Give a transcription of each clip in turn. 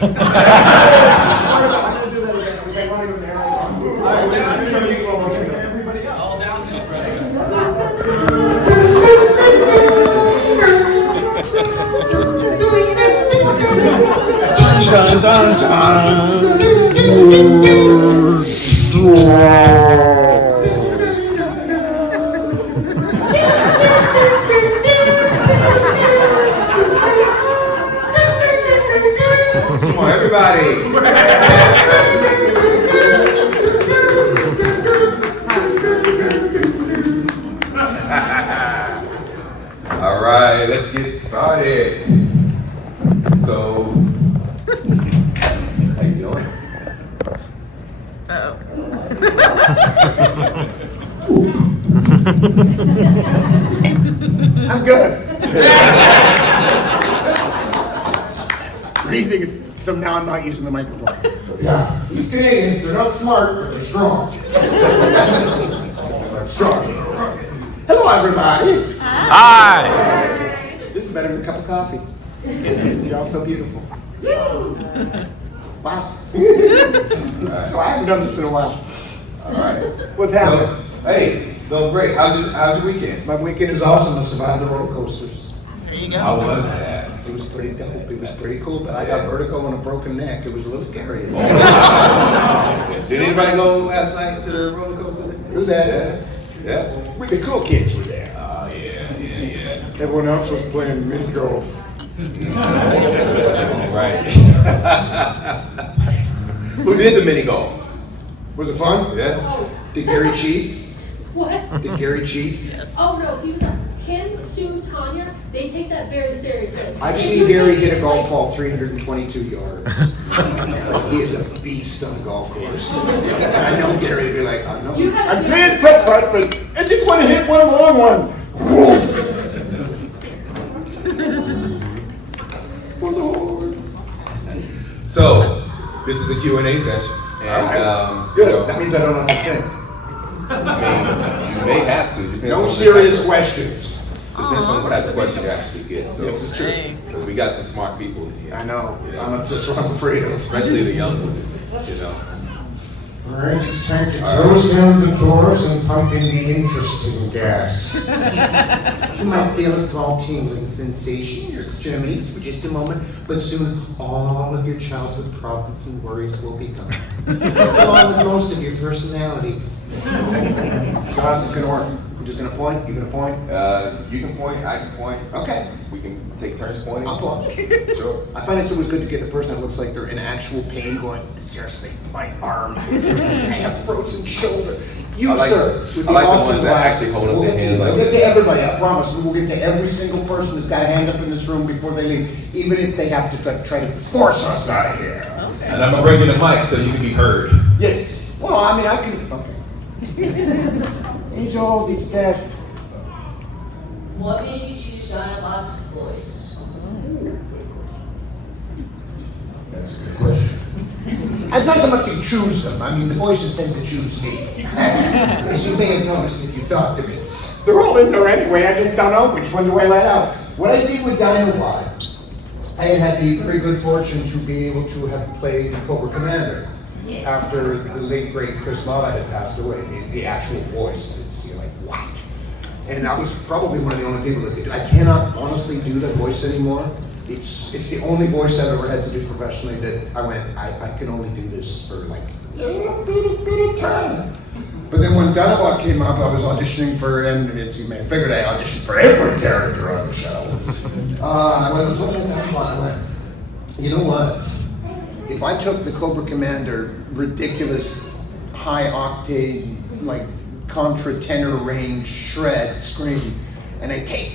to do that again. I want to go there. Everybody else. All downhill, Come on, everybody. All right, let's get started. So, how you doing? I'm good. Breathing is, so now I'm not using the microphone. Yeah, he's Canadian. They're not smart, but they're strong. They're strong. Hello, everybody. Hi. This is better than a cup of coffee. You're all so beautiful. Wow. So I haven't done this in a while. All right. What's happening? So, hey, doing great. How's your weekend? My weekend is awesome. I survived the roller coasters. There you go. How was that? It was pretty dope. It was pretty cool, but I got vertigo and a broken neck. It was a little scary. Did anybody go last night to the roller coaster? Who that? Yeah. The cool kids were there. Oh, yeah. Everyone else was playing mini golf. Right. Who did the mini golf? Was it fun? Yeah. Did Gary cheat? What? Did Gary cheat? Yes. Oh no, he was him, Sue, Tanya, they take that very seriously. I've seen Gary hit a golf ball 322 yards. He is a beast on a golf course. And I know Gary would be like, I know. You had I'm a- playing putt-putt, but I just want to hit one long one. Oh, Lord. So, this is a Q&A session. And, Good. you know, That means I don't have to think. I mean, you may have to. Depends No on the serious type questions. Depends on the type of question you actually get. So, This is true. because we got some smart people in here. I know. You That's what I'm afraid of. Especially the young ones, you know. All right, it's time to close down the doors and pump in the interesting gas. You might feel a small tingling sensation in your extremities for just a moment, but soon all of your childhood problems and worries will be gone, along with most of your personalities. So how's this gonna work? We're just gonna point? You gonna point? You can point, I can point. Okay. We can take turns pointing. I'll point. Sure. I find it's always good to get the person that looks like they're in actual pain going, seriously, my arm, I have frozen shoulder. You, I like- sir, with I the like the awesome ones that actually glasses. hold up We'll their get hands to- like We'll get this. to everybody, I promise. We will get to every single person who's got a hand up in this room before they leave, even if they have to try to force us out of here. And I'm gonna bring you the mic so you can be heard. Yes. Well, I mean, I can, okay. These are all these staff. What made you choose Dinah Bob's voice? That's a good question. It's not so much you choose them. I mean, the voices tend to choose me. As you may have noticed if you've talked to me. They're all in there anyway. I just don't know which one do I let out. What I did with Dynawad, I had the very good fortune to be able to have played Cobra Commander after the late great Chris Lala had passed away. The actual voice. It's you're like, what? And I was probably one of the only people that could do. I cannot honestly do that voice anymore. It's the only voice I've ever had to do professionally that I went, I can only do this for like a little bitty time. But then when Dinobot came up, I was auditioning for, and you may have figured I auditioned for every character on the show. When I was looking at Dinobot, I went, you know what? If I took the Cobra Commander ridiculous high octane, like contra tenor range shred scream, and I take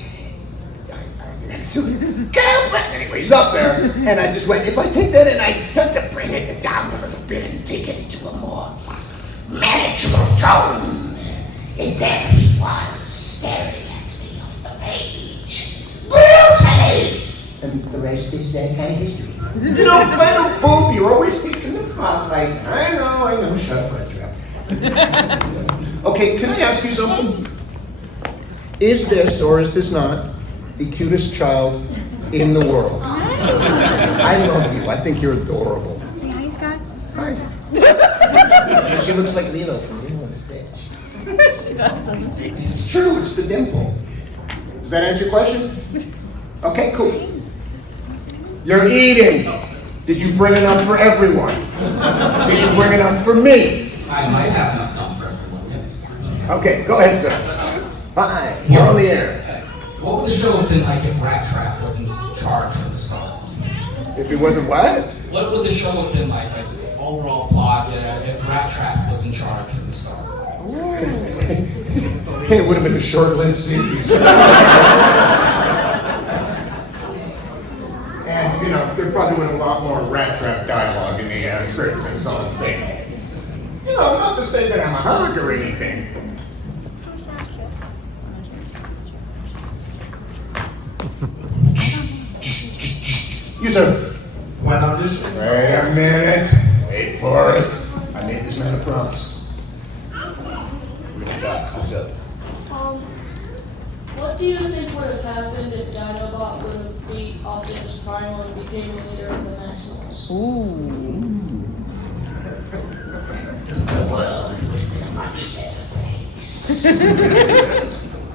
anyway, he's up there, and I just went, if I take that and I start to bring it down a little bit and take it into a more manageable tone, and there he was, staring at me off the page, brutally, and the rest is that kind of history. You know, little boob, you're always speaking the front, like, I know, shut up, Trap. Okay, can I ask you something? Is this, or is this not, the cutest child in the world? I love you. I think you're adorable. Say hi, Scott. Hi. She looks like Lilo from Lilo and Stitch. She does, doesn't she? It's true. It's the dimple. Does that answer your question? Okay, cool. You're eating. Did you bring enough for everyone? Did you bring enough for me? I might have enough time for everyone, yes. Okay, go ahead, sir. Hi, you're on the air. What would the show have been like if Rat Trap wasn't in charge from the start? If it wasn't what? What would the show have been like the overall plot if Rat Trap was in charge from the start? It would have been a short-lived series. And, you know, there probably would have been a lot more rat trap dialogue in the scripts and so on. You know, not to say that I'm a hug or anything. You sir. When audition? Wait a minute. Wait for it. I made this man a promise. What's up? What do you think would have happened if Dinobot would have beat Optimus Prime and became the leader of the Maximals? The world would be a much better place.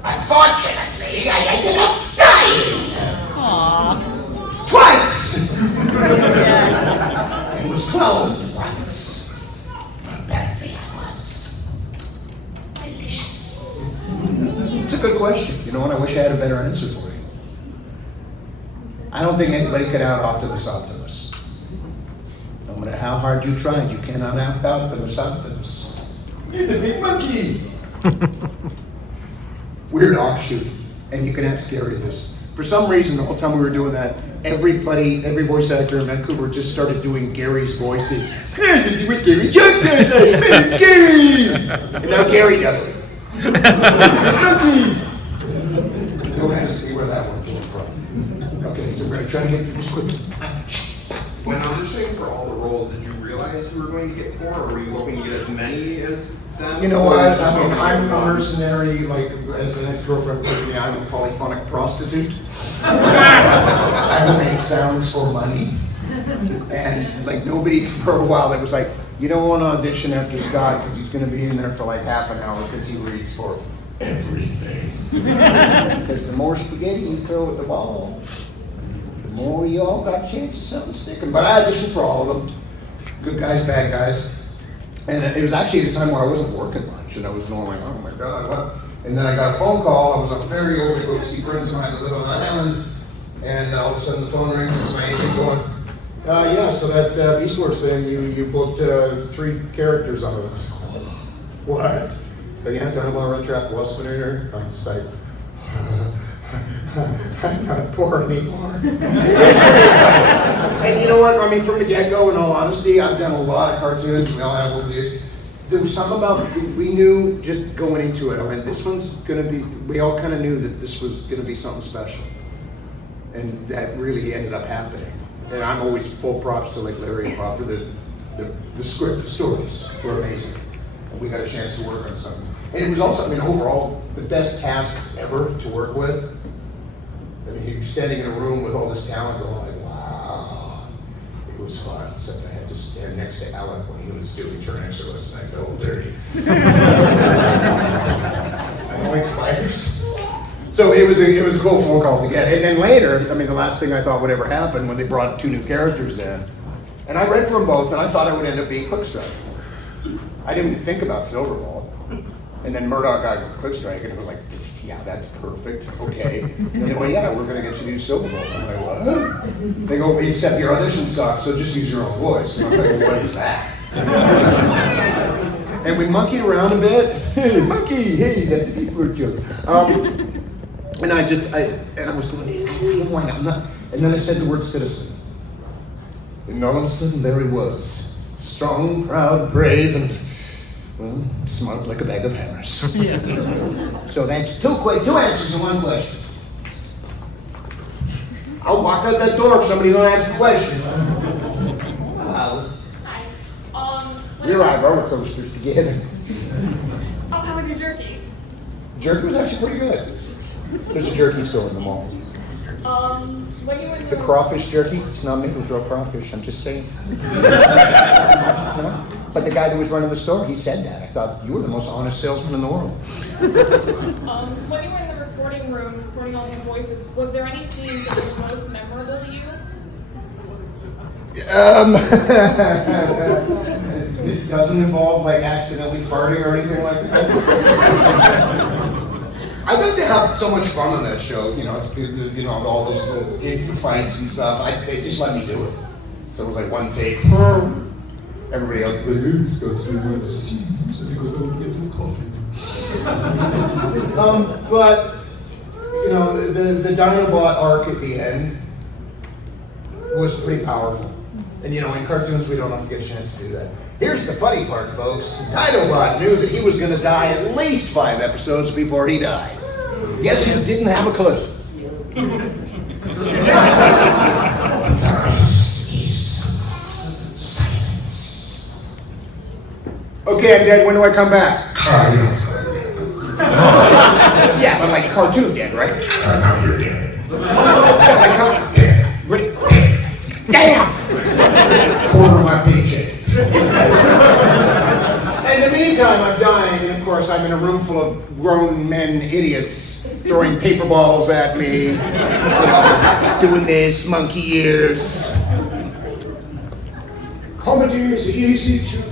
Unfortunately, I ended up dying. Twice! I was cloned once. Apparently I was delicious. It's a good question. You know what? I wish I had a better answer for you. I don't think anybody could out-Optimus Optimus. No matter how hard you tried, you cannot out-Optimus Optimus. You're the big monkey! Weird offshoot. And you can ask Gary this. For some reason, the whole time we were doing that, every voice actor in Vancouver just started doing Gary's voices. Hey, this is what Gary just does. Gary! And now Gary does it. Don't ask me where that one came from. Okay, so we're going to try to get through this quickly. When auditioning for all the roles, did you realize you were going to get 4, or were you hoping to get as many as them? You know what? I mean, I'm a mercenary, like, as an ex-girlfriend told me, I'm a polyphonic prostitute. I make sounds for money. And, like, nobody for a while, it was like, you don't want to audition after Scott because he's going to be in there for like half an hour because he reads for everything. Because the more spaghetti you throw at the wall, the more you all got a chance of something sticking. But I auditioned for all of them. Good guys, bad guys. And it was actually at a time where I wasn't working much, and I was going like, oh my God, what? And then I got a phone call. I was on a ferry over to go see friends of mine that live on the island, and all of a sudden the phone rings. It's my agent going, yeah, so that Beastworks thing, you booked 3 characters on it. I was like, what? So yeah, Dinobot, Rat Trap, Wasp Spinner on site. I'm not poor anymore. And you know what? I mean, from the get-go, in all honesty, I've done a lot of cartoons. We all have over the years. There was something about, we knew just going into it, I mean, this one's going to be, we all kind of knew that this was going to be something special. And that really ended up happening. And I'm always full props to like Larry and Bob for the script, the stories were amazing. And we got a chance to work on something. And it was also, I mean, overall, the best cast ever to work with. I mean, you're standing in a room with all this talent going like, wow. It was fun, except I had to stand next to Alec when he was doing Turn Exorcist and I felt dirty. I don't like spiders. So it was a cool phone call to get. And then later, I mean, the last thing I thought would ever happen when they brought 2 new characters in, and I read from both, and I thought I would end up being Quickstrike. I didn't even think about Silverbolt. And then Murdoch got Quickstrike, and it was like, yeah, that's perfect, okay. And they went, yeah, we're gonna get you to do Silverbolt. I'm like, what? They go, except your audition sucks, so just use your own voice. And I'm like, well, what is that? And we monkeyed around a bit. Hey, monkey, hey, that's a deep word joke. And I was going, why not? And then I said the word citizen. And all of a sudden, there he was. Strong, proud, brave, and, well, smart like a bag of hammers. Yeah. So that's 2 answers to 1 question. I'll walk out that door if somebody don't ask a question. Hello. Hi. We ride roller coasters together. Oh, how was your jerky? Jerky was actually pretty good. There's a jerky store in the mall. When you were in The crawfish jerky, it's not making me throw crawfish, I'm just saying. It's not. But the guy that was running the store, he said that. I thought, you were the most honest salesman in the world. When you were in the recording room, recording all these voices, was there any scenes that were most memorable to you? This doesn't involve like accidentally farting or anything like that. I got to have so much fun on that show. You know, it's you know all those fights and stuff. They just let me do it. So it was like one take. Everybody else is like, it's got some seams. I think we're going to get some coffee. But you know, the Dinobot arc at the end was pretty powerful. And you know, in cartoons, we don't often get a chance to do that. Here's the funny part, folks. Dinobot knew that he was going to die at least 5 episodes before he died. Guess who didn't have a clue? The rest is silence. Okay, I'm dead. When do I come back? Yeah, but like cartoon dead, right? Now you're dead. Damn! Quarter of my paycheck. In the meantime, I'm dying, and of course, I'm in a room full of grown men idiots throwing paper balls at me, you know, doing this, monkey ears. Comedy is easy to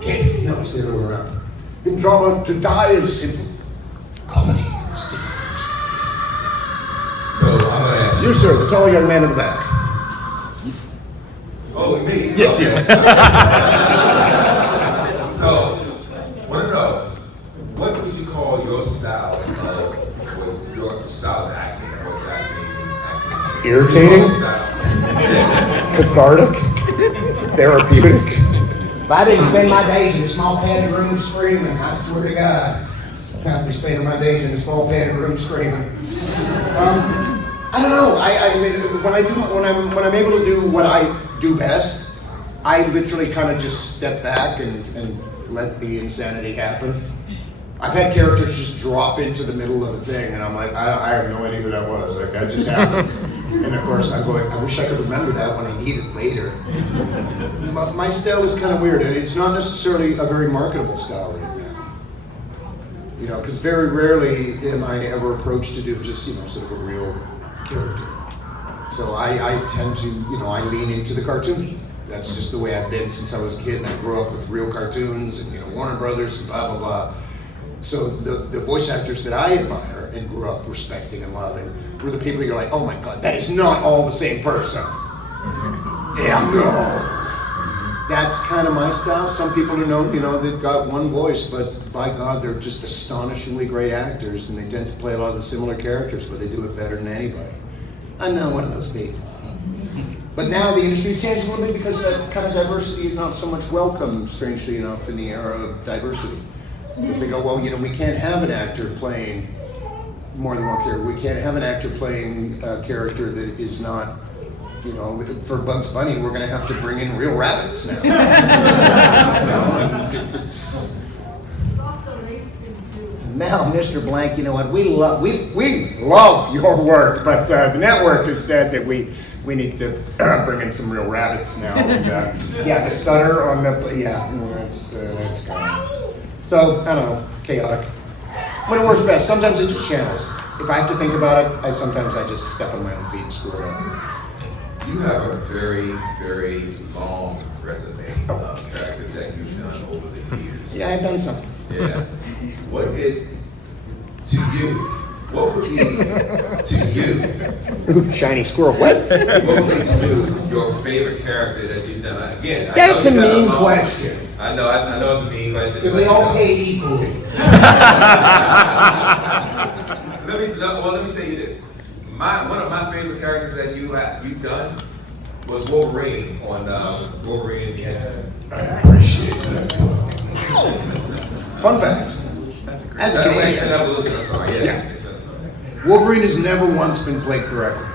get. No, it's the other way around. In drama, to die is simple. Comedy is difficult. So I'm gonna ask you. You, sir, the tall young man in the back. Oh, me? Yes, Okay. yes. So, want to know, what would you call your style of acting, voice acting? Irritating? Style? Cathartic? Therapeutic? If I didn't spend my days in a small padded room screaming, I swear to God, I'd be spending my days in a small padded room screaming. I don't know. When I'm able to do what I do best, I literally kind of just step back and let the insanity happen. I've had characters just drop into the middle of a thing, and I'm like, I have no idea who that was. Like, that just happened. And of course, I'm going, I wish I could remember that when I need it later. My style is kind of weird, and it's not necessarily a very marketable style right now. You know, because very rarely am I ever approached to do just, you know, sort of a real character. So I tend to, you know, I lean into the cartoon. That's just the way I've been since I was a kid, and I grew up with real cartoons and, you know, Warner Brothers and blah, blah, blah. So the voice actors that I admire and grew up respecting and loving were the people you're like, oh my God, that is not all the same person. Yeah, no. That's kind of my style. Some people are known, you know, they've got one voice, but by God, they're just astonishingly great actors, and they tend to play a lot of the similar characters, but they do it better than anybody. I'm not one of those people. But now the industry's changed a little bit because that kind of diversity is not so much welcome, strangely enough, in the era of diversity. Because they go, well, you know, we can't have an actor playing more than one character. We can't have an actor playing a character that is not, you know, for Bugs Bunny, we're going to have to bring in real rabbits now. Now, Mr. Blank, you know what? We love your work, but the network has said that we need to bring in some real rabbits now. And, yeah, the stutter on the that's kind of. So I don't know, chaotic. When it works best, sometimes it just channels. If I have to think about it, sometimes I just step on my own feet and screw it up. You have a very, very long resume of characters that you've done over the years. Yeah, I've done some. Yeah. What is, to you, what would be, to you, Ooh, shiny squirrel, what? what would be to you your favorite character that you've done? Again, I That's know a you got mean long- question. I know it's a mean question. Because they all pay equally. Let me tell you this. One of my favorite characters that you've done was Wolverine on Wolverine and the X-Men. I appreciate that. Fun fact. That's great. As a X-Men Canadian, Evolution, I'm sorry. Yeah. Wolverine has never once been played correctly.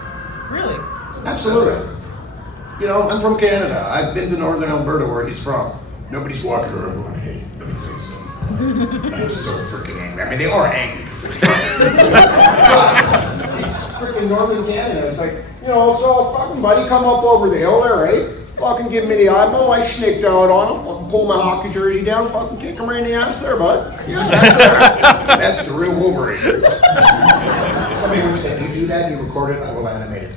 Really? Absolutely. You know, I'm from Canada. I've been to northern Alberta where he's from. Nobody's walking around going, hey, let me tell you something. I'm so freaking angry. I mean, they are angry. But it's freaking Norman Cannon. It's like, you know, so fucking buddy come up over the hill there, right? Fucking give me the eyeball, I sneaked out on him, fucking pull my hockey jersey down, fucking kick him right in the ass there, bud. Yeah, that's the real Wolverine. Somebody would say, you do that, you record it, I will animate it.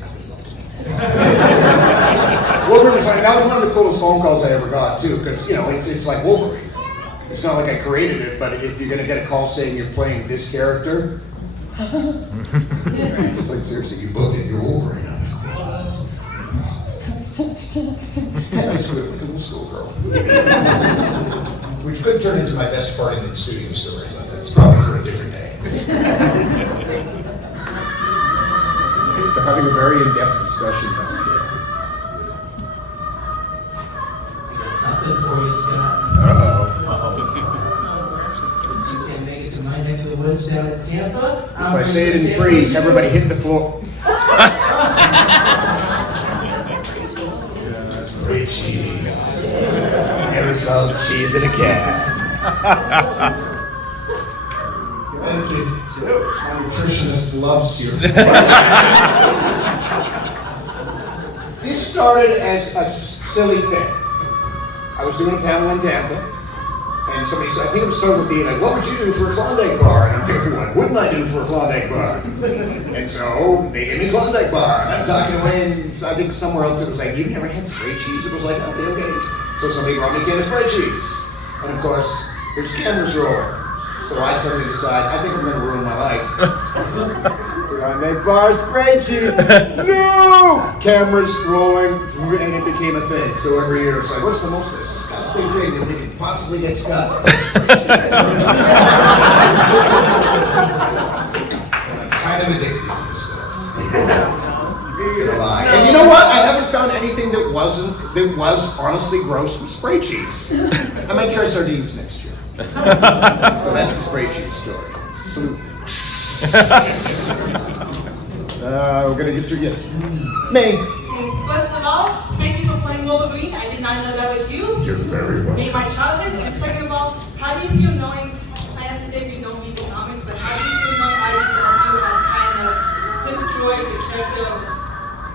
Wolverine was like, that was one of the coolest phone calls I ever got too, because you know, it's like Wolverine. It's not like I created it, but if you're gonna get a call saying you're playing this character, it's like seriously, you booked it, you're Wolverine. I sort of like a little schoolgirl. Which could turn into my best part in the studio story, but that's probably for a different day. They're having a very in-depth discussion back here. We got something for you, Scott. Since you can't make it to my neck of the woods down in Tampa. If I say it in three, everybody hit the floor. Great cheese. Never saw cheese in a can. Thank you. My nutritionist loves you. This started as a silly thing. I was doing a panel in Tampa, and somebody said, I think it started with being like, what would you do for a Klondike bar? And I'm thinking, what wouldn't I do for a Klondike bar? And so they gave me a Klondike bar. And I'm talking away, and I think somewhere else it was like, you've never had spray cheese? It was like, okay. So somebody brought me a can of spray cheese. And of course, there's cameras rolling. So I suddenly decide, I think I'm going to ruin my life. Klondike bar, spray cheese. No! Cameras rolling, and it became a thing. So every year it's like, what's the most disgusting thing that we could possibly get Scott? I'm kind of addicted to this stuff. And you know what? I haven't found anything that was honestly gross with spray cheese. I might try sardines next year. So that's the spray cheese story. Salute. We're gonna get through yet. May. First of all, thank you for playing Wolverine. I did not know that was you. You're very welcome. Made my childhood. And second of all, how do you feel knowing, I have to say if you don't read the comics, but how do you feel knowing IDW has kind of destroyed the character of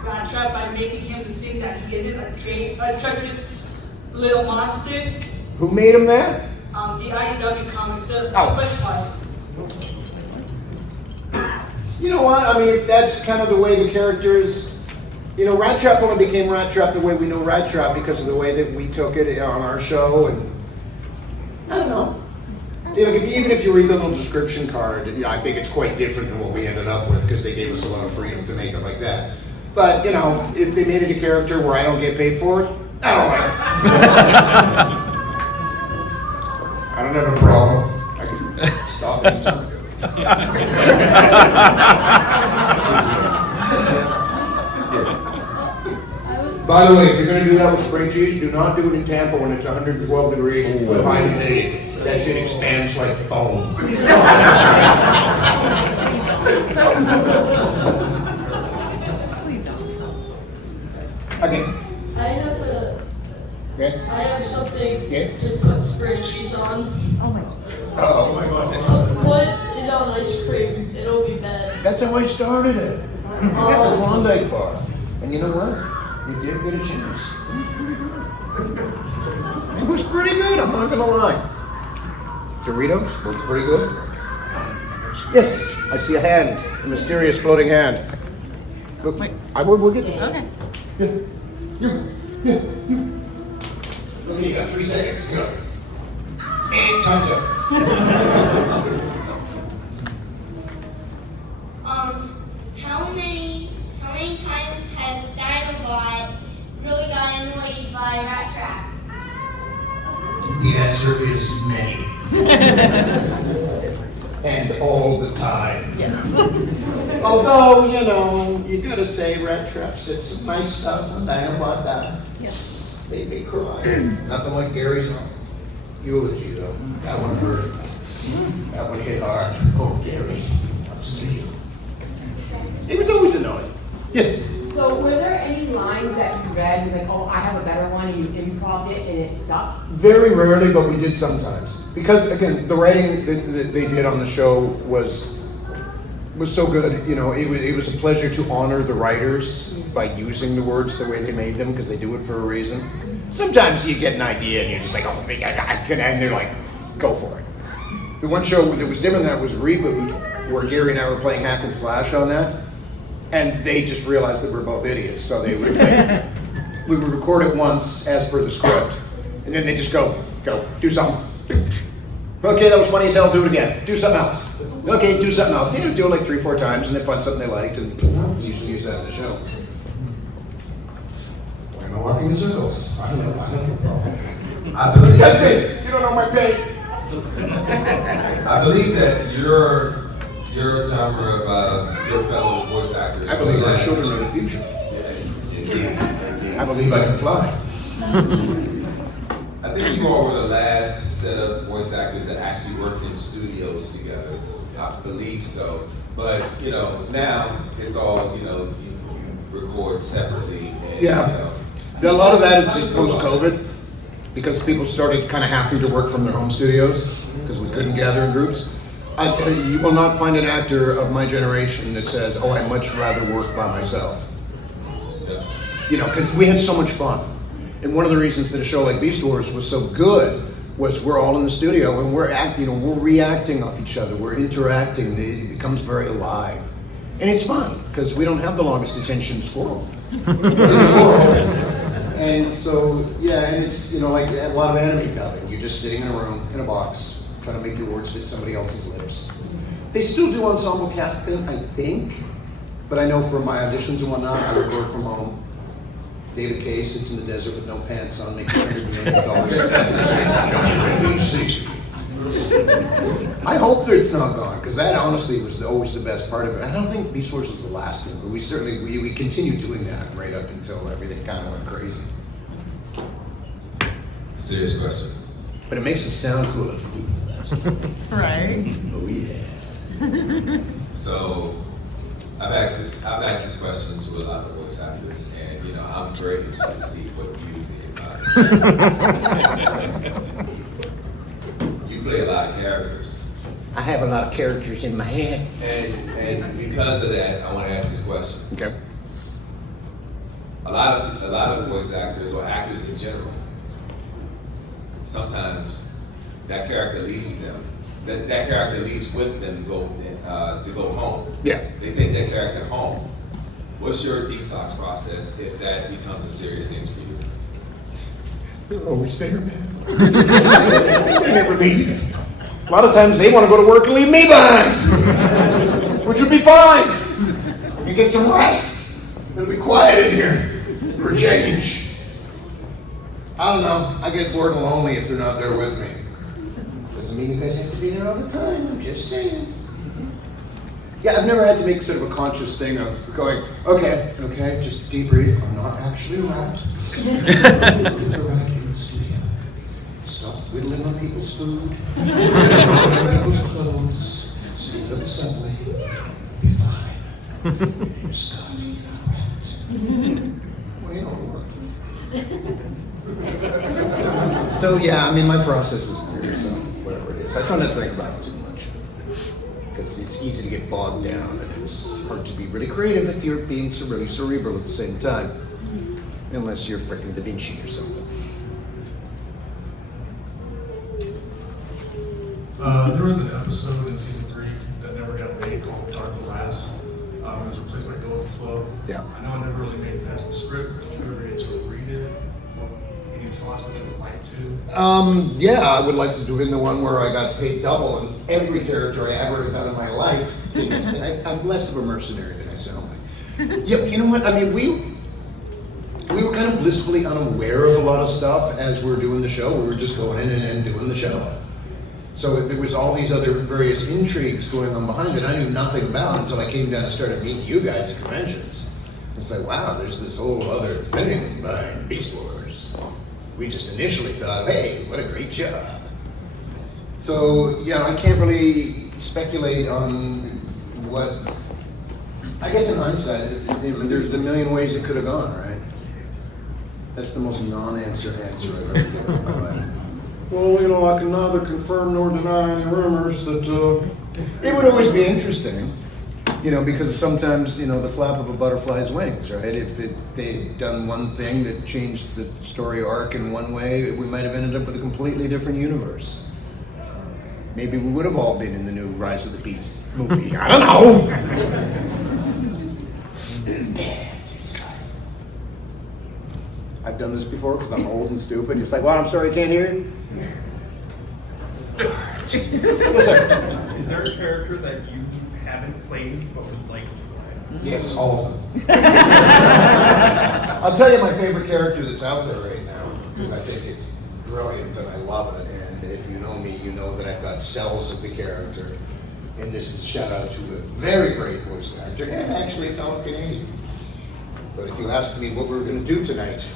Rat Trap by making him to think that he isn't a treacherous little monster? Who made him that? The IDW comics, the Oh. first part. You know what? I mean, that's kind of the way the characters. You know, Rat Trap only became Rat Trap the way we know Rat Trap because of the way that we took it on our show, and I don't know. You know, even if you read the little description card, yeah, I think it's quite different than what we ended up with because they gave us a lot of freedom to make it like that. But you know, if they made it a character where I don't get paid for it, I don't like it. I don't have a problem. I can stop anytime. By the way, if you're going to do that with spray cheese, do not do it in Tampa when it's 112 degrees with high humidity. That shit expands like foam. Again. I have something Yeah. to put spray cheese on. Oh my God. Oh. Put it on ice cream. It'll be bad. That's how I started it. The Klondike bar. And you know what? You did get a chance. It was pretty good, I'm not gonna lie. Doritos was pretty good. Yes, I see a hand, a mysterious floating hand. Look, we'll get there. Okay. You. Okay, you got 3 seconds, go. And time's up. How many times has Dinobot really got annoyed by Rat Trap? The answer is many. And all the time. Yes. Although, you know, you gotta say Rat Trap said some nice stuff when Dinobot died. Yes. Made me cry. Nothing like Gary's eulogy, though. That one hurt. That one hit hard. Oh, Gary, I'm still you. He was always annoying. Yes. So were there any lines that you read and like, oh, I have a better one, and you improv it and it stuck? Very rarely, but we did sometimes. Because, again, the writing that they did on the show was was so good. You know, it was a pleasure to honor the writers by using the words the way they made them, because they do it for a reason. Sometimes you get an idea and you're just like, oh, I can, and they're like, go for it. The one show that was different than that was Reboot, where Gary and I were playing hack and slash on that, and they just realized that we're both idiots, so they would like, we would record it once as per the script, and then they just go, do something. Okay, that was funny as hell, do it again. Do something else. Okay, do something else. You know, do it like 3-4 times, and they find something they liked, and usually use that in the show. Why am I walking in circles? I don't know. I believe That's it. You don't know my pay. I believe that your genre of your fellow voice actors. I believe our children are the future. I believe I can fly. I think you all were the last set of voice actors that actually worked in studios together. I believe so. But, you know, now it's all, you know, you record separately. And, Yeah. A lot of that is just post-COVID, because people started kind of having to work from their home studios, because we couldn't gather in groups. You will not find an actor of my generation that says, oh, I'd much rather work by myself. Yeah. You know, because we had so much fun. And one of the reasons that a show like Beast Wars was so good was we're all in the studio and we're reacting off each other, we're interacting, it becomes very alive. And it's fun, because we don't have the longest attention squirrel in the world. And so, yeah, and it's, you know, like a lot of anime dubbing. You're just sitting in a room, in a box, trying to make your words fit somebody else's lips. They still do ensemble casting, I think, but I know for my auditions and whatnot, I record from home. David Kay sits in the desert with no pants on, making $100 million. I hope that it's not gone, because that honestly was always the best part of it. I don't think Beast Wars was the last one, but we certainly, we continued doing that right up until everything kind of went crazy. Serious question. But it makes us sound cool if we do that. Right. Oh yeah. So I've asked this question to a lot of voice actors, and you know, I'm very interested to see what you think about it. You play a lot of characters. I have a lot of characters in my head. And because of that, I want to ask this question. Okay. A lot of voice actors, or actors in general, sometimes that character leaves them. That character leaves with them to go home. Yeah. They take that character home. What's your detox process if that becomes a serious thing for you? They're always there, man. They never leave. A lot of times they want to go to work and leave me behind, which would be fine. You get some rest. It'll be quiet in here for a change. I don't know. I get bored and lonely if they're not there with me. Doesn't mean you guys have to be there all the time. I'm just saying. Yeah, I've never had to make sort of a conscious thing of going, okay, just debrief. I'm not actually a rat. You're a rat in the studio. Stop whittling on people's food, on people's clothes, stand up the subway. Be fine. Stop being a rat. Well, you don't work. So yeah, I mean, my process is weird, so whatever it is. I try not to think about it too much, because it's easy to get bogged down, and it's hard to be really creative if you're being really cerebral at the same time, unless you're freaking Da Vinci or something. There was an episode in season 3 that never got made called Dark Glass. It was replaced by Go With The Flow. Yeah. I know I never really made it past the script. Did you ever get to read it? Any thoughts what you would like to? Yeah, I would like to do in the one where I got paid double in every character I ever done in my life. I'm less of a mercenary than I sound like. Yeah, you know what? I mean, we were kind of blissfully unaware of a lot of stuff as we were doing the show. We were just going in and doing the show. So there was all these other various intrigues going on behind it I knew nothing about until I came down and started meeting you guys at conventions. It's like, wow, there's this whole other thing behind Beast Wars. We just initially thought, hey, what a great job. So, yeah, I can't really speculate on what, I guess in hindsight, there's a million ways it could have gone, right? That's the most non-answer answer I've ever given in my life. Well, you know, I can neither confirm nor deny any rumors that it would always be interesting. You know, because sometimes, you know, the flap of a butterfly's wings, right? If they'd done one thing that changed the story arc in one way, we might have ended up with a completely different universe. Maybe we would have all been in the new Rise of the Beasts movie. I don't know. I've done this before because I'm old and stupid. It's like, well, I'm sorry, I can't hear you. Is there a character that you haven't played but would like to play? Yes, all of them. I'll tell you my favorite character that's out there right now, because I think it's brilliant and I love it. And if you know me, you know that I've got cells of the character. And this is a shout out to a very great voice actor and actually a fellow Canadian. But if you asked me what we're going to do tonight,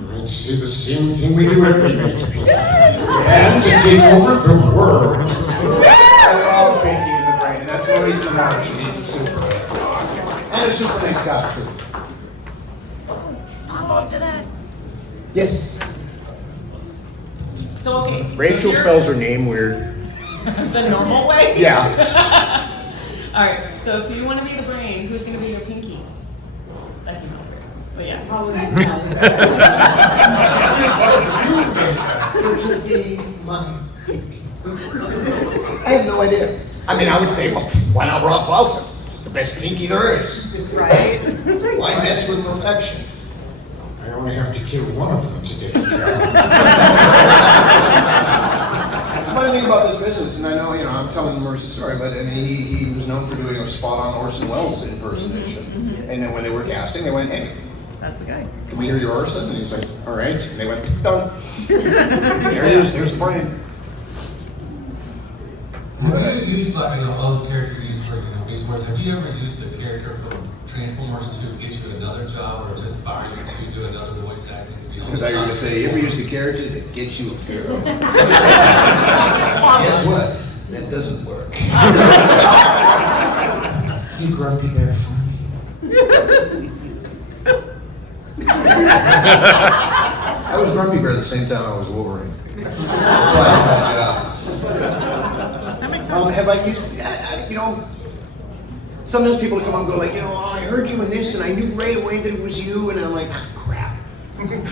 we're going to do the same thing we do every night. And to take over the world. I love Pinky in the Brain, and that's the reason why she needs a super. And a super nice guy, too. I'm on to that. Yes. So, okay. Rachel so spells her name weird. the normal way? Yeah. All right, so if you want to be the brain, who's going to be your pinky? That can help. But yeah. It should be my pinky. I have no idea. I mean, I would say, well, why not Rob Paulson? It's the best pinky there is. Right? Why mess with perfection? I only have to kill one of them to do the job. That's the funny thing about this business, and I know, you know, I'm telling Maurice a story, but I mean, he was known for doing a spot-on Orson Welles impersonation. And then when they were casting, they went, hey, That's the guy. can we hear your Orson? And he's like, all right. And they went, done. There it is, there's the brain. Have you used, like, you know, all the character you use for, you know, Beast Wars, have you ever used a character from Transformers to get you another job or to inspire you to do another voice acting? I thought you were going to say, you ever used a character to get you a girl? Guess what? That doesn't work. Do Grumpy Bear for me? I was Grumpy Bear at the same time I was Wolverine. That's why I had that job. That makes sense. Have I used, you know, sometimes people come and go like, you know, oh, I heard you in this and I knew right away that it was you, and I'm like, ah, crap.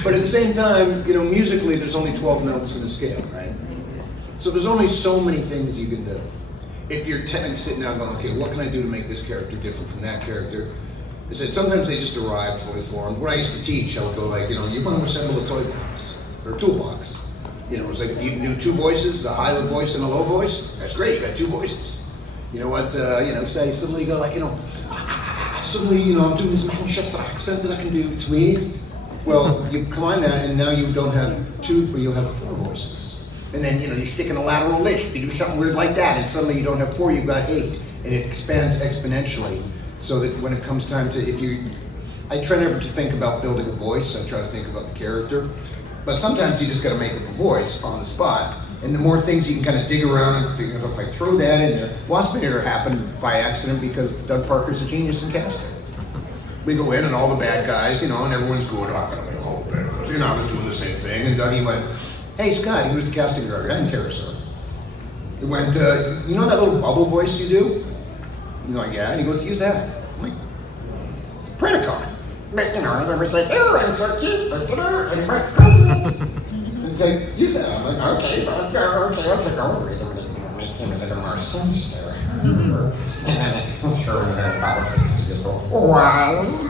But at the same time, you know, musically there's only 12 notes in the scale, right? So there's only so many things you can do. If you're sitting down going, okay, what can I do to make this character different from that character? I said sometimes they just arrive fully formed. When I used to teach, I would go like, you know, you want to assemble a toy box or a toolbox. You know, it was like if you knew two voices, a high voice and a low voice, that's great, you got two voices. You know what, you know, say suddenly you go like, you know, suddenly, you know, I'm doing this Manchester accent that I can do, it's weird. Well, you combine that and now you don't have two, but you'll have four voices. And then, you know, you stick in a lateral lift, you do something weird like that, and suddenly you don't have four, you've got 8. And it expands exponentially, so that when it comes time to, I try never to think about building a voice, I try to think about the character. But sometimes you just gotta make up a voice on the spot. And the more things you can kind of dig around and think, if I throw that in there. Waspinator happened by accident because Doug Parker's a genius in casting. We go in and all the bad guys, you know, and everyone's going, oh, I'm gonna make all the bad guys. You know, I was doing the same thing, and Dougie went, hey Scott, he was the casting director, I didn't tell her so. He went, you know that little bubble voice you do? I'm like, yeah, and he goes, use that. I'm like, it's a Predacon. But, you know, everybody's like, oh, I'm so cute, and Mark's president. And he's like, use that. I'm like, okay, I'll take over it. Make him a little more sinister. And I'm sure we're going to probably just go, wise.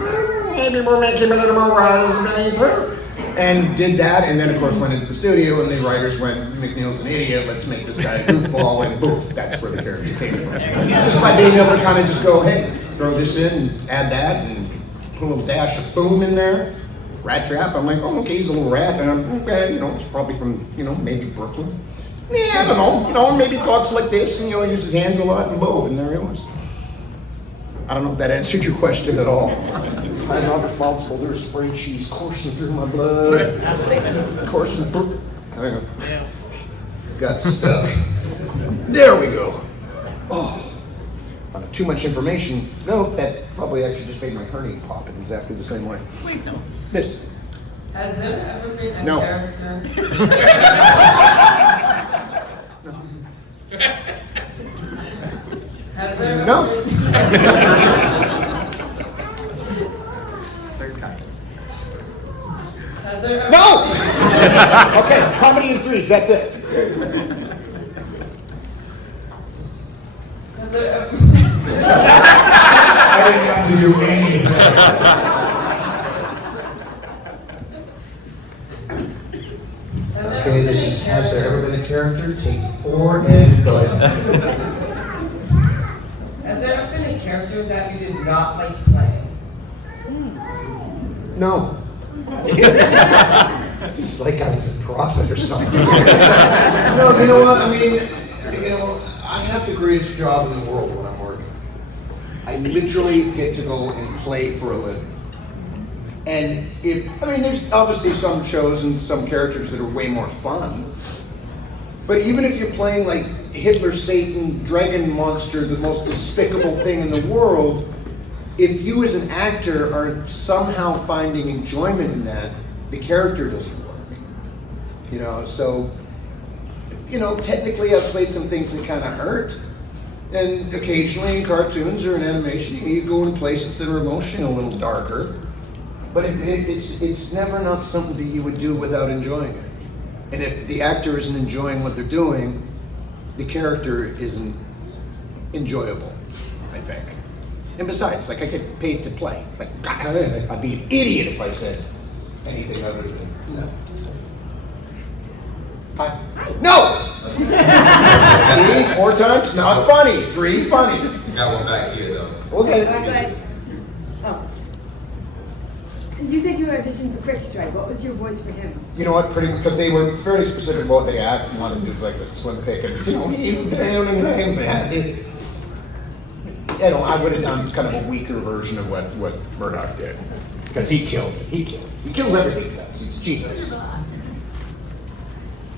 Maybe we'll make him a little more wise too. And did that, and then of course went into the studio, and the writers went, McNeil's an idiot, let's make this guy a goofball, and poof, that's where the character came from. Just by being able to kind of just go, hey, throw this in, and add that, and put a little dash of boom in there. Rat trap, I'm like, oh, okay, he's a little rat, and I'm, okay, you know, it's probably from, you know, maybe Brooklyn. Yeah, I don't know, you know, maybe talks like this, and, you know, uses his hands a lot, and boom, and there he was. I don't know if that answered your question at all. I'm not responsible. There's spray cheese coursing through my blood. Coursing through. Hang on. Got stuck. There we go. Oh, too much information. No, that probably actually just made my hernia pop in exactly the same way. Please don't. Yes. Has there ever been a No. character? Has there ever No. been Third time. Has there ever No! Okay, comedy in threes, that's it. Has there ever I didn't have to do anything. Okay, this is, has there ever been a character? Take 4 and go ahead. Has there ever been a character that you did not like playing? No. It's like I was a prophet or something. No, you know what? I mean, I have the greatest job in the world when I'm working. I literally get to go and play for a living. And there's obviously some shows and some characters that are way more fun. But even if you're playing like Hitler, Satan, Dragon Monster, the most despicable thing in the world, if you as an actor are somehow finding enjoyment in that, the character doesn't work. So technically I've played some things that kind of hurt. And occasionally in cartoons or in animation, you go in places that are emotionally a little darker. But it's never not something that you would do without enjoying it. And if the actor isn't enjoying what they're doing, the character isn't enjoyable, I think. And besides, like, I get paid to play. Like, I'd be an idiot if I said anything other than no. Hi. No! See, 4 times, not funny. 3, funny. You got one back here, though. Okay. Oh. You said you auditioned for Quick Strike. What was your voice for him? You know what? Because they were very specific about what they wanted to do. It was like the Slim Pickens. I would have done kind of a weaker version of what Murdoch did. Because he killed it. He kills everything he does. He's genius.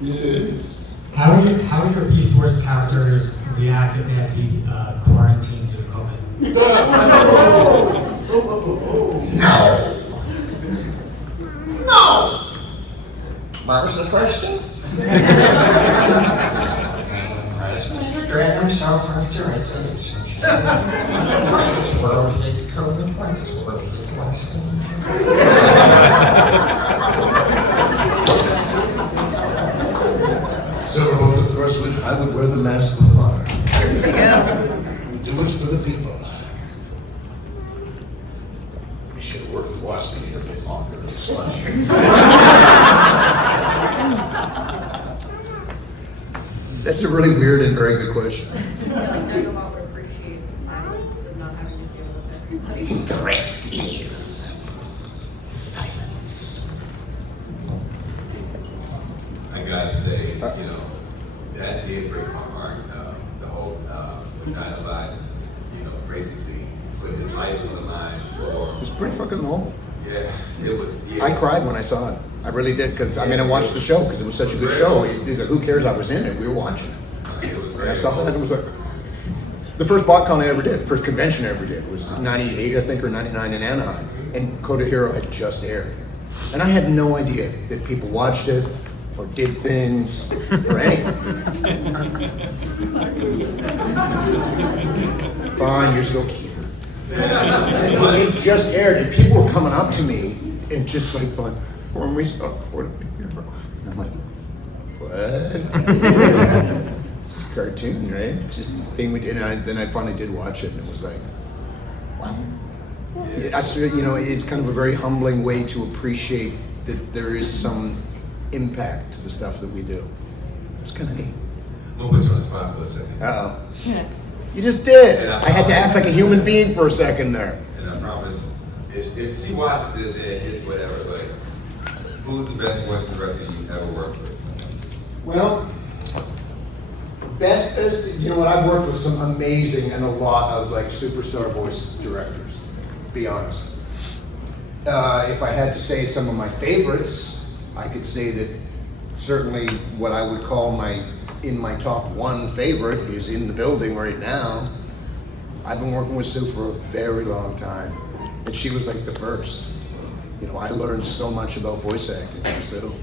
Yes. How do your Beast Wars characters react if they have to be quarantined due to COVID? No! What was the question? It's been to drag himself after isolation. Why does the world hate COVID? Why does the world hate Weston? Silverbolt, of course, I would wear the mask with honor. Do it for the people. We should have worked with Wasp a bit longer. It's funny. That's a really weird and very good question. Appreciate the silence and not having to deal with everybody. The rest is silence. I gotta say, that did break my heart. The whole Dynamite, basically put his life on the line for. It was pretty fucking long. Yeah, it was. Yeah. I cried when I saw it. I really did, because I watched the show because it was such a good show. Who cares? I was in it. We were watching it. It was And I saw it. It was like the first Botcon I ever did, the first convention I ever did was '98, I think, or '99 in Anaheim, and Code of Hero had just aired, and I had no idea that people watched it or did things or anything. Fine, you're still cute. It just aired, and people were coming up to me and just like going, "When we stop, what?" And I'm like, "What?" It's a cartoon, right? It's just a thing we did. And then I finally did watch it, and it was like, wow. It's kind of a very humbling way to appreciate that there is some impact to the stuff that we do. It's kind of neat. I'm gonna put you on the spot for a second. Uh-oh. You just did. I had to act like a human being for a second there. And I promise, if she watches this, then it's whatever, but who's the best voice director you've ever worked with? Well, I've worked with some amazing and a lot of like superstar voice directors, to be honest. If I had to say some of my favorites, I could say that certainly what I would call in my top 1 favorite is in the building right now. I've been working with Sue for a very long time, and she was like the first. I learned so much about voice acting from Sue.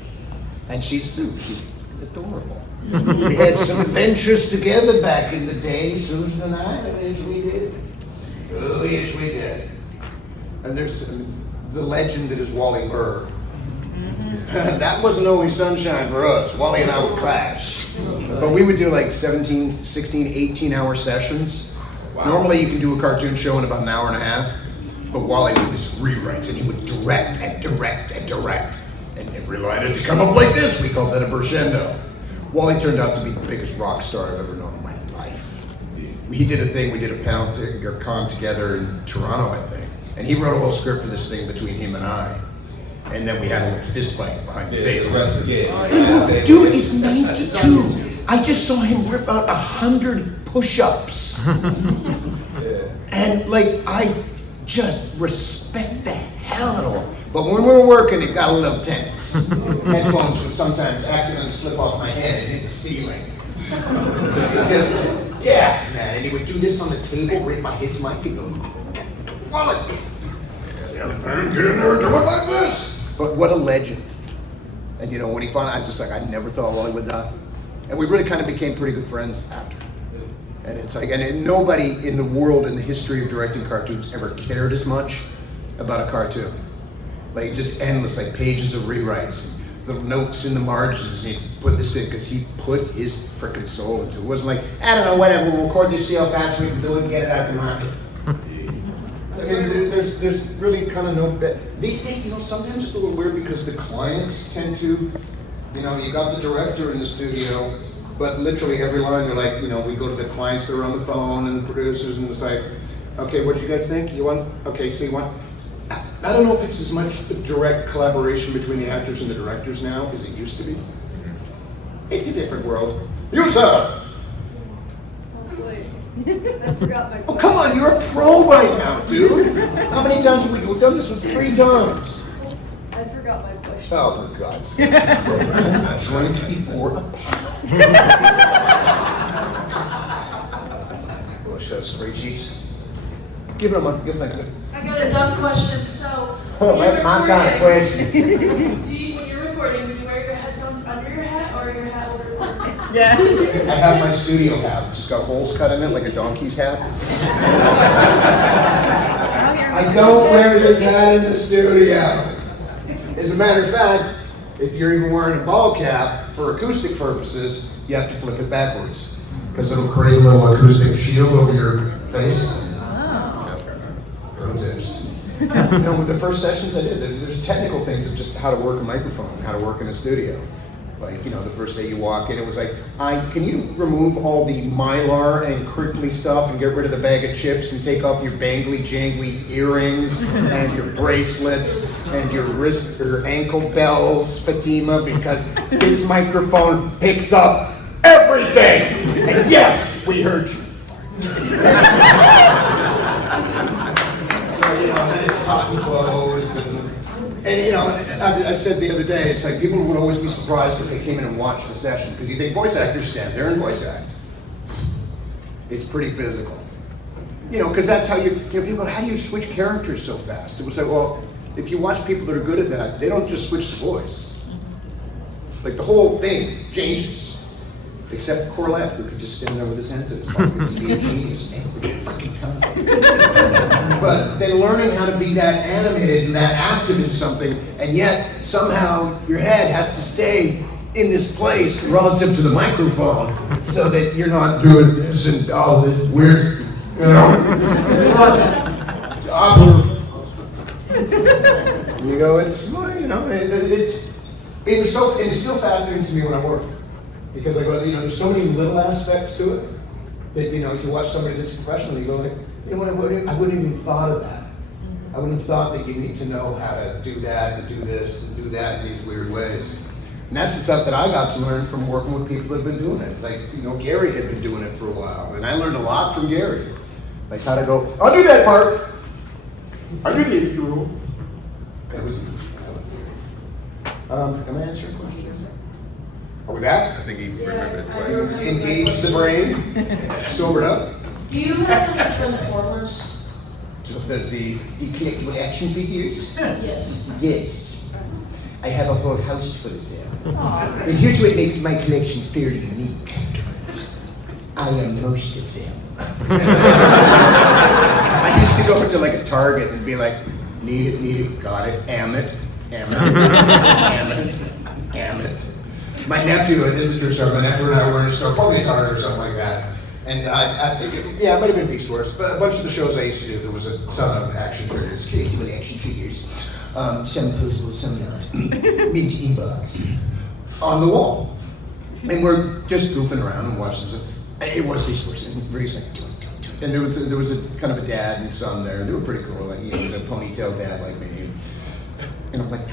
And she's Sue, she's adorable. We had some adventures together back in the day, Susan and I, as we did. Oh, yes, we did. And there's the legend that is Wally Burr. That wasn't always sunshine for us. Wally and I would clash. But we would do like 17, 16, 18-hour sessions. Wow. Normally you can do a cartoon show in about an hour and a half. But Wally did his rewrites, and he would direct and direct and direct. And every line had to come up like this. We called that a crescendo. Wally turned out to be the biggest rock star I've ever known in my life. He did a thing, we did a panel con together in Toronto, I think. And he wrote a whole script for this thing between him and I. And then we had a little fist fight behind the table. Dude, he's 92. I just saw him rip out 100 push-ups. And like, I just respect the hell out of him. But when we were working, it got a little tense. Headphones would sometimes accidentally slip off my head and hit the ceiling. Just death, man. And he would do this on the table right by his mic and go, Wallet! Get in there and do it like this! But what a legend. And you know, when he found out, I never thought Wally would die. And we really kind of became pretty good friends after. And it's like, and nobody in the world in the history of directing cartoons ever cared as much about a cartoon. Like just endless, like pages of rewrites, little notes in the margins. He put this in because he put his frickin' soul into it. It wasn't like, I don't know, whatever, we'll record this, see how fast we can do it and get it out the market. I mean, there's really kind of no bet. These days, you know, sometimes it's a little weird because the clients tend to, you know, you got the director in the studio, but literally every line you're like, you know, we go to the clients that are on the phone and the producers and it's like, okay, what did you guys think? You want, okay, so you want, I don't know if it's as much direct collaboration between the actors and the directors now as it used to be. It's a different world. You, sir! I forgot my question. Oh, come on, you're a pro right now, dude. How many times have we done this with 3 times? I forgot my question. Oh, for God's sake. Drink before a Well, show us straight cheeks. Give him a, give him that. I got a dumb question. So, Oh, that's my kind of question. when you're recording, do you wear your headphones under your hat or your hat over your head? Yeah. I have my studio hat, which has got holes cut in it like a donkey's hat. I don't wear this hat in the studio. As a matter of fact, if you're even wearing a ball cap for acoustic purposes, you have to flip it backwards because it'll create a little acoustic shield over your face. Pro tips. You know, the first sessions I did, there's technical things of just how to work a microphone, how to work in a studio. Like, you know, the first day you walk in, it was like, can you remove all the mylar and crinkly stuff and get rid of the bag of chips and take off your bangly, jangly earrings and your bracelets and your wrist or ankle bells, Fatima, because this microphone picks up everything. And yes, we heard you. So, you know, then it's cotton clothes and you know, I said the other day, it's like people would always be surprised if they came in and watched the session because you think voice actors stand there and voice act. It's pretty physical. You know, because that's how you know, people go, how do you switch characters so fast? It was like, well, if you watch people that are good at that, they don't just switch the voice. Like the whole thing changes. Except Corlett, who could just stand there with his hands in his pockets and be a genius every fucking time. But then learning how to be that animated and that active in something, and yet somehow your head has to stay in this place relative to the microphone so that you're not doing this and all this weird, you know. You go, it's, you know, it was still fascinating to me when I worked. Because I go, you know, there's so many little aspects to it that, you know, if you watch somebody that's professional, you go like, you know what, I wouldn't even thought of that. I wouldn't have thought that you need to know how to do that and do this and do that in these weird ways. And that's the stuff that I got to learn from working with people that have been doing it. Like, you know, Gary had been doing it for a while, and I learned a lot from Gary. Like how to go, I'll do that part. I'll do the interview rule. That was easy. Am I answering questions? Are we back? I think he remembered his question. Engage the brain. Sobered up. Do you have any Transformers? The collectible action figures? Yes. Yes. I have a whole house full of them. And here's what makes my collection fairly unique. I am most of them. I used to go into like a Target and be like, need it, got it, am it. My nephew, and this is true story, my nephew and I were in a store, probably a Target or something like that. And I think, it might have been Beast Wars, but a bunch of the shows I used to do, there was a ton of action figures, kids with action figures, some posable, some not, mint in-box, on the wall. And we're just goofing around and watching this. It was Beast Wars, and we're just like, and there was a kind of a dad and son there, and they were pretty cool, like, he was a ponytail dad like me. And I'm like,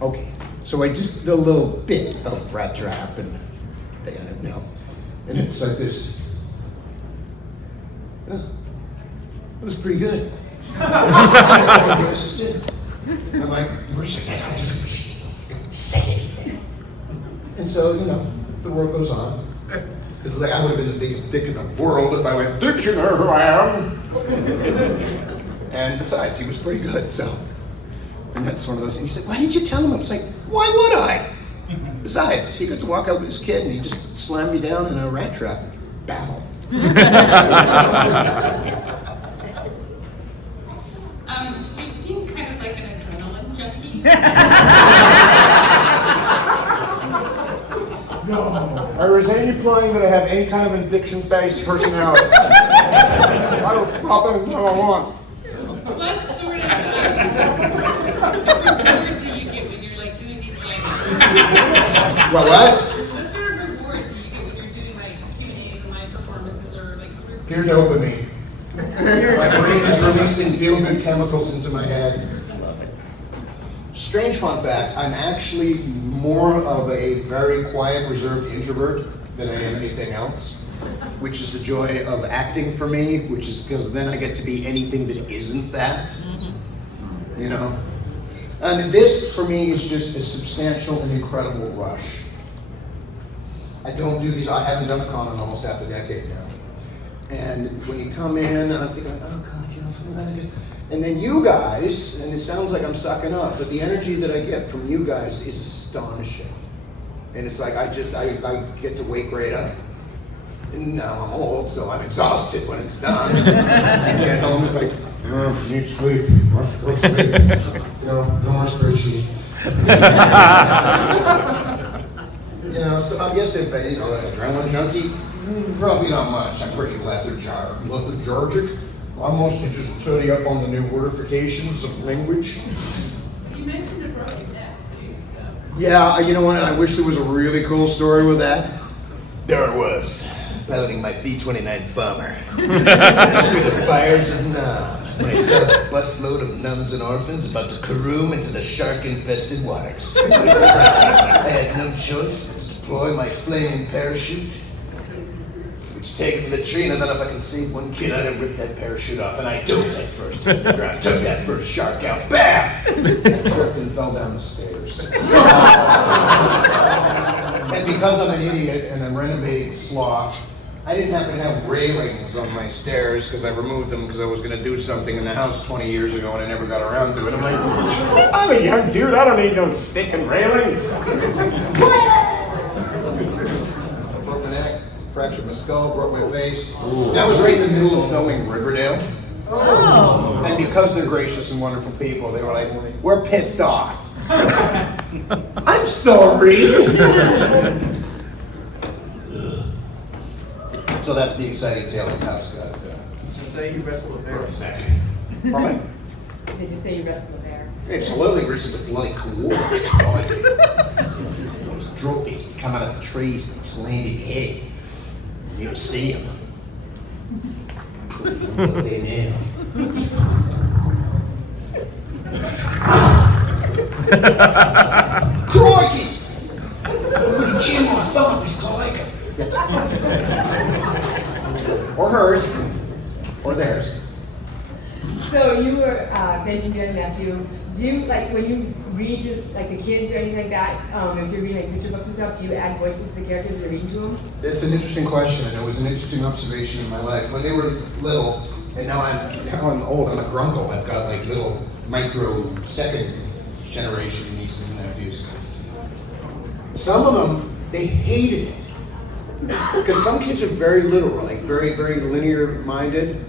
okay. So I just did a little bit of Rat Trap, and they got it now. And it's like this. Oh, it was pretty good. I just did. And I'm like, where's your dad? Say anything. And so, the world goes on. Because it's like, I would have been the biggest dick in the world if I went, did you know who I am? And besides, he was pretty good, so. And that's one of those things. He said, why didn't you tell him? I was like, why would I? Besides, he got to walk out with his kid and he just slammed me down in a Rat Trap battle. You seem kind of like an adrenaline junkie. No. I resent you implying that I have any kind of addiction-based personality. I don't pop anything I want. What sort of reward do you get when you're like doing these like? What? What sort of reward do you get when you're doing like Q&As and live performances or like? Pure dopamine. My brain is releasing feel-good chemicals into my head. Strange fun fact, I'm actually more of a very quiet, reserved introvert than I am anything else, which is the joy of acting for me, which is because then I get to be anything that isn't that, And this, for me, is just a substantial and incredible rush. I don't do these, I haven't done a con in almost half a decade now. And when you come in, and I'm thinking, oh God, and then you guys, and it sounds like I'm sucking up, but the energy that I get from you guys is astonishing. And it's like, I get to wake right up. And now I'm old, so I'm exhausted when it's done. And get home, it's like, need sleep, must go sleep. No more spreadsheets. So I guess if an adrenaline junkie, probably not much. I'm pretty lethargic. I'm mostly just study up on the new wordifications of language. You mentioned a broken neck too, so. Yeah, you know what? I wish there was a really cool story with that. There it was, piloting my B-29 bomber through the fires of Nam, when I saw a busload of nuns and orphans about to caroom into the shark-infested waters. I had no choice but to deploy my flaming parachute, which take him to the tree, and I thought if I can save one kid, I'd rip that parachute off, and I dove head first into the ground, took that first shark out, bam! I tripped and fell down the stairs. And because I'm an idiot and I'm renovating sloth, I didn't happen to have railings on my stairs because I removed them because I was going to do something in the house 20 years ago and I never got around to it. I'm like, I'm a young dude, I don't need no stinking railings. Broke my neck, fractured my skull, broke my face. That was right in the middle of filming Riverdale. Oh. And because they're gracious and wonderful people, they were like, we're pissed off. I'm sorry. So that's the exciting tale of how Scott. Just say you wrestled a bear. Pardon? So just say you wrestled a bear. Absolutely, wrestled a bloody coordinate. Those drop bits that come out of the trees and just land in your head. You don't see them. It's up there now. Crikey! Look at Jim, I thought it was Clyde. Or hers. Or theirs. So you were mentioning your nephew. Do you, like, when you read to, like, the kids or anything like that, if you're reading, like, picture books and stuff, do you add voices to the characters you're reading to them? It's an interesting question, and it was an interesting observation in my life. When they were little, and now I'm old, I'm a grunkle. I've got, like, little micro second generation nieces and nephews. Some of them, they hated it. Because some kids are very literal, like very, very linear minded.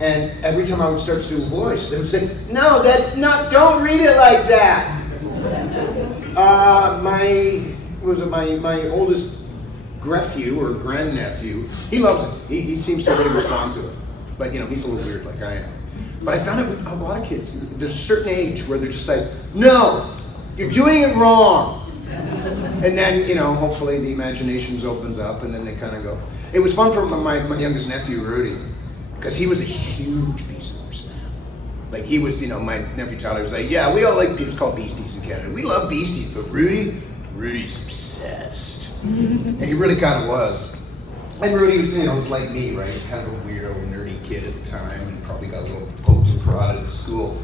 And every time I would start to do a voice, they would say, no, that's not, don't read it like that. My oldest nephew or grandnephew, he loves it. He seems to really respond to it. But he's a little weird like I am. But I found it with a lot of kids. There's a certain age where they're just like, no, you're doing it wrong. And then, hopefully the imagination opens up and then they kind of go. It was fun for my youngest nephew, Rudy, because he was a huge piece of horse fan. Like he was, my nephew Tyler was like, yeah, we all like, it was called Beasties in Canada. We love Beasties, but Rudy's obsessed. And he really kind of was. And Rudy was, was like me, right? Kind of a weirdo, nerdy kid at the time, and probably got a little poked and prodded at school.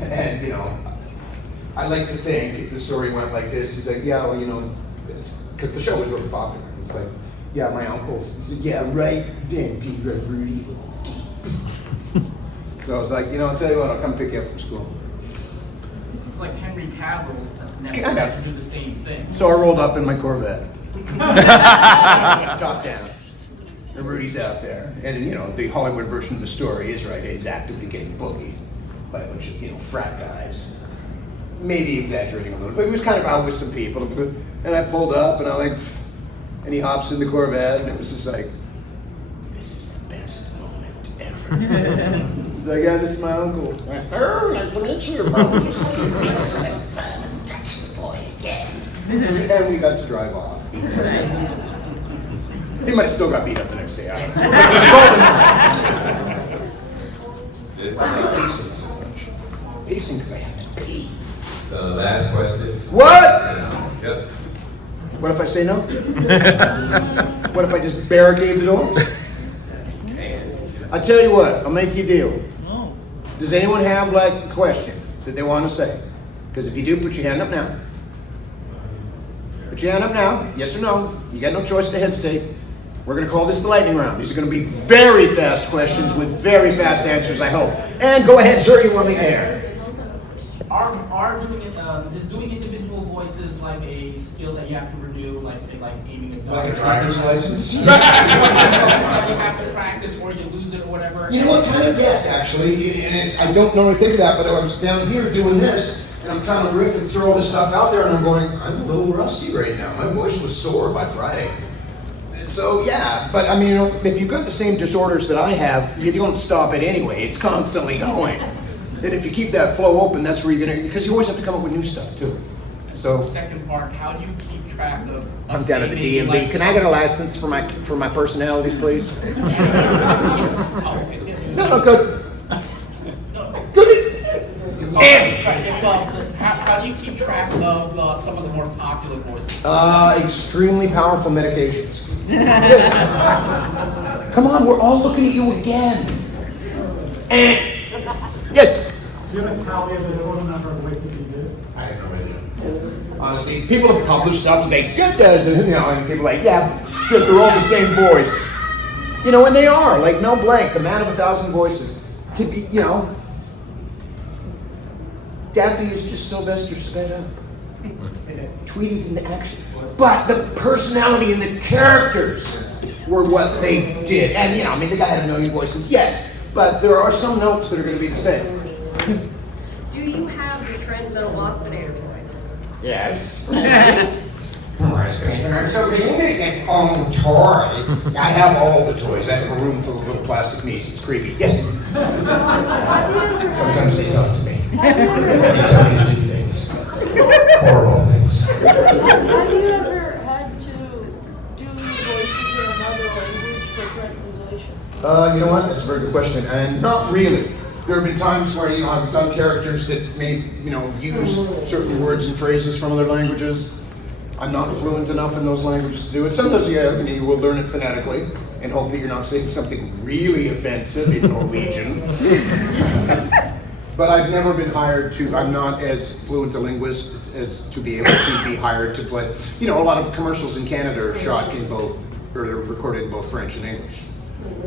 And, I like to think the story went like this. He's like, yeah, well, because the show was really popular. It's like, yeah, my uncle's, he said, yeah, right then, Peter, Rudy. So I was like, I'll tell you what, I'll come pick you up from school. Like Henry Cavill's never got to do the same thing. So I rolled up in my Corvette. Top down. And Rudy's out there. And, the Hollywood version of the story is right. He's actively getting bullied by a bunch of, frat guys. Maybe exaggerating a little, but he was kind of out with some people. And I pulled up and and he hops in the Corvette and it was just like, this is the best moment ever. He's like, yeah, this is my uncle. Oh, nice to meet you, bro. Touch the boy again. And we got to drive off. He might have still got beat up the next day. I don't know. This I'm pacing so much. Pacing because I have to pee. So last question. What? Yep. What if I say no? What if I just barricade the door? I tell you what, I'll make you a deal. Does anyone have a question that they want to say? Because if you do, put your hand up now. Put your hand up now, yes or no. You got no choice to hesitate. We're going to call this the lightning round. These are going to be very fast questions with very fast answers, I hope. And go ahead, sir, you're on the air. Is doing individual voices like a skill that you have to renew, like aiming a gun? Like a driver's license? You have to practice or you lose it or whatever. You know what, kind of, yes, actually. And I don't normally think of that, but I was down here doing this, and I'm trying to riff and throw all this stuff out there, and I'm going, I'm a little rusty right now. My voice was sore by Friday. So, yeah, but I mean, if you've got the same disorders that I have, you don't stop it anyway. It's constantly going. And if you keep that flow open, that's where you're going to, because you always have to come up with new stuff, too. So, second part, how do you keep track of I'm down at the DMV. Can I get a license for my personalities, please? No, good. Good. How do you keep track of some of the more popular voices? Extremely powerful medications. Yes. Come on, we're all looking at you again. Yes. Do you have a tally of the total number of voices you did? I have no idea. Honestly, people have published stuff and say, Scott does it, and people are like, yeah, they're all the same voice. And they are, like Mel Blanc, the man of 1,000 voices. To be, Daffy is just Sylvester sped up. Tweeted into action. But the personality and the characters were what they did. And, the guy had 1 million voices, yes. But there are some notes that are going to be the same. Do you have the Transmetal Waspinator toy? Yes. So being its own toy, I have all the toys. I have a room full of little plastic meats. It's creepy. Yes. Sometimes they talk to me. They tell me to do things. Horrible things. Have you ever had to do voices in another language for translation? You know what? That's a very good question. And not really. There have been times where I've done characters that may use certain words and phrases from other languages. I'm not fluent enough in those languages to do it. Sometimes you will learn it phonetically and hope that you're not saying something really offensive in Norwegian. But I've never been hired to. I'm not as fluent a linguist as to be able to be hired to play. A lot of commercials in Canada are shot in both, or they're recorded in both French and English.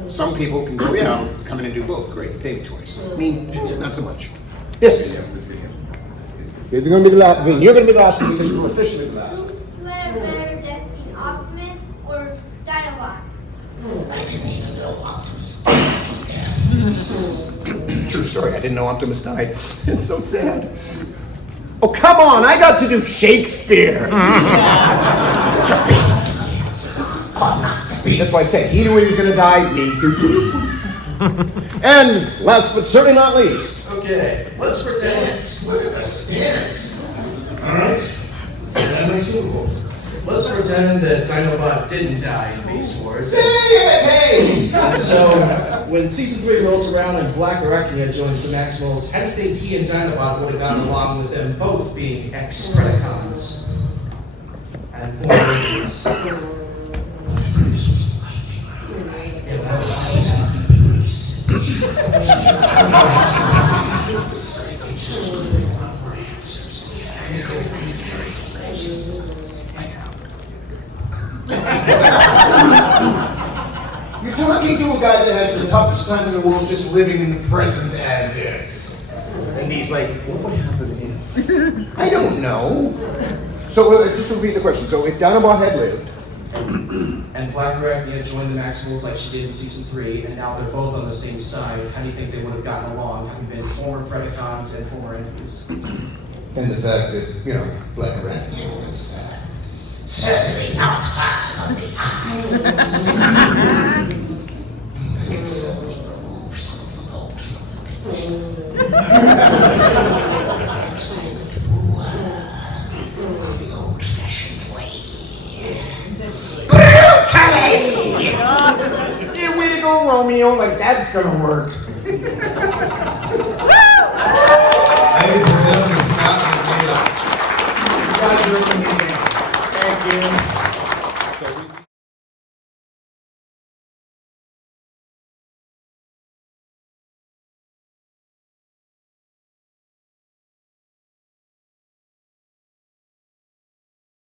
Some people can go, I'll come in and do both. Great, pay me twice. Me, not so much. Yes? You're going to be the last. You're going to be the last one because you're officially the last one. You are better than Optimus or Dinobot? I didn't even know Optimus. True story, I didn't know Optimus died. It's so sad. Oh, come on, I got to do Shakespeare. That's why I said he knew he was going to die, me. And last but certainly not least. Okay, let's pretend. Dance. All right. Let's pretend that Dinobot didn't die in Beast Wars. Hey! So, when season 3 rolls around and Black Arachnia joins the Maximals, how do you think he and Dinobot would have gotten along with them both being ex-Predacons? And former Rangers? You're talking to a guy that has the toughest time in the world just living in the present as is. And he's like, what would happen if? I don't know. So just repeat the question. So if Dinobot had lived, and Black Arachnia joined the Maximals like she did in season 3, and now they're both on the same side, how do you think they would have gotten along, having been former Predacons and former enemies? and the fact that, Black Arachnia was certainly not bad on the eyes. It certainly removes some of the mold from the the old-fashioned way. Brutally! Yeah, way to go, Romeo. Like, that's gonna work.